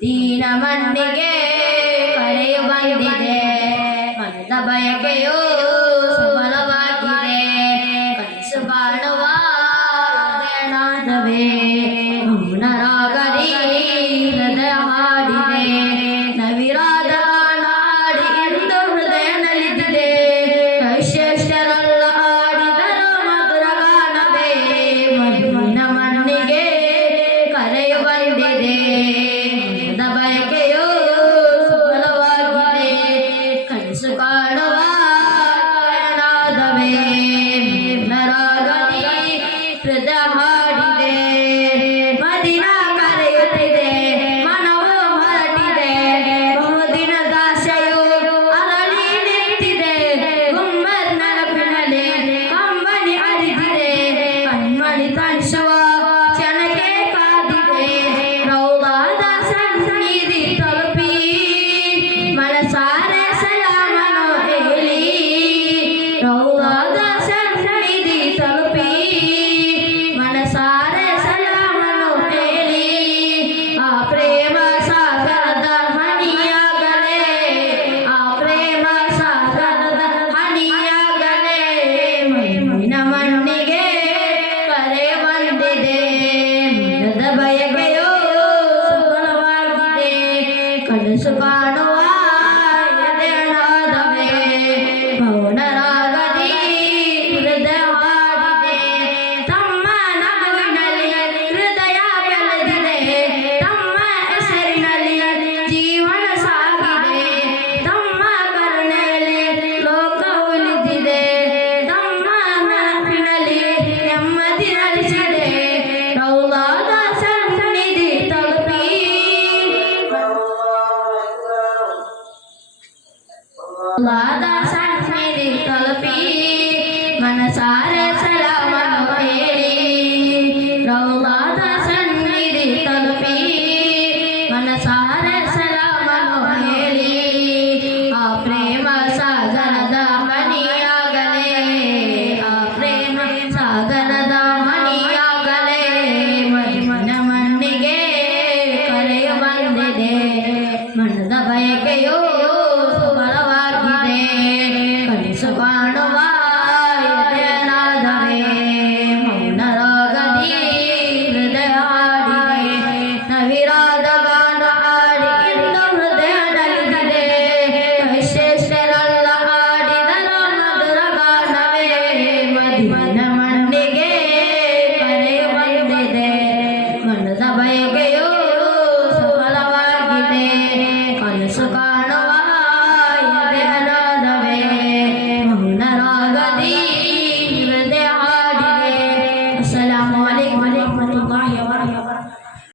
ದೀನ ಮಣ್ಣಿಗೆ ಕರೆಯು ಬಂದಿದೆ, ಮನದ ಬಯಕೆಯು ಸಫಲವಾಗಿದೆ. ಕನಸು ಕಾಣುವ ಹೃದಯನಾದವೇ ಮೌನರಾಗಲಿ ಹೃದಯ ಹಾಡಿದೆ. ನವಿರಾದ ನಾಡಿ ಎಂದು ಹೃದಯ ನಲಿದಿದೆ. ಶ್ರೇಷ್ಠರಲ್ಲ ಆಡಿದರು ಮಧುರ ಗಾನವೇ. ಮಧುವಿನ ಮಣ್ಣಿಗೆ ಕರೆಯು ಬಂದಿದೆ, ಮನದ ಬಯಕೆಯು ಸಫಲವಾಗಿದೆ. ಕನಸು ಕಾಣುವ ನಾದವೇ ಮೌನರಾಗಲಿ ಹೃದಯ ಹಾಡಿದೆ. ಮದಿನ ಕರೆಯುತ್ತಿದೆ, ಮನವು ಹೊರಟಿದೆ. ಬಹುದಿನದ ಆಸೆಯು ಅರಳಿ ನಿಂತಿದೆ. ಗುಮ್ಮರ್ ನೆನಪಿನಲ್ಲಿ ಕಂಬನಿ ಅರಿದಿದೆ. ಕಣ್ಮಣಿ ತಣಿಸುವ ಕ್ಷಣಕ್ಕೆ ಕಾದಿದೆ. ರೌದಾದ ಸನ್ನಿಧಿ ತಲುಪಿ ಮನಸಾರೆ ಸಲಾಮನು ಹೇಳಿ. ರೌದಾದ ಸನ್ನಿಧಿ ತಲುಪಿ ಮನಸಾರೆ ಸಲಾಮನು ಹೇಳಿ. ಆ ಪ್ರೇಮ ಸಾಗರದ ಹನಿಯಾಗಲೇ, ಆ ಪ್ರೇಮ ಸಾಗರದ ಹನಿಯಾಗಲೇ. ಮಣ್ಣಿನ ಮಣ್ಣಿಗೆ ಕರೆ ಬಂದಿದೆ, ಮನದ ಬಯಕೆಯು ಸಫಲವಾಗಿದೆ. ಕನಸು ಕಾಣುವ ಹೃದಯನಾದವೇ ಮೌನರಾಗಲಿ ಹೃದಯ ಹಾಡಿದೆ. ತಮ್ಮ ನಗುವಿನಲ್ಲಿ ಹೃದಯ ಬೆಳೆದಿದೆ. ತಮ್ಮ ಹೆಸರಿನಲ್ಲಿ ಜೀವನ ಸಾಗಿದೆ. ತಮ್ಮ ಕರುಣೆಯಲ್ಲಿ ಲೋಕ ಉಳಿದಿದೆ. ತಮ್ಮ ನೆನಪಿನಲ್ಲಿ ನೆಮ್ಮದಿ ನೆಲೆಸಿದೆ. ರೌದಾದ ಸನ್ನಿಧಿ ತಲುಪಿ Allah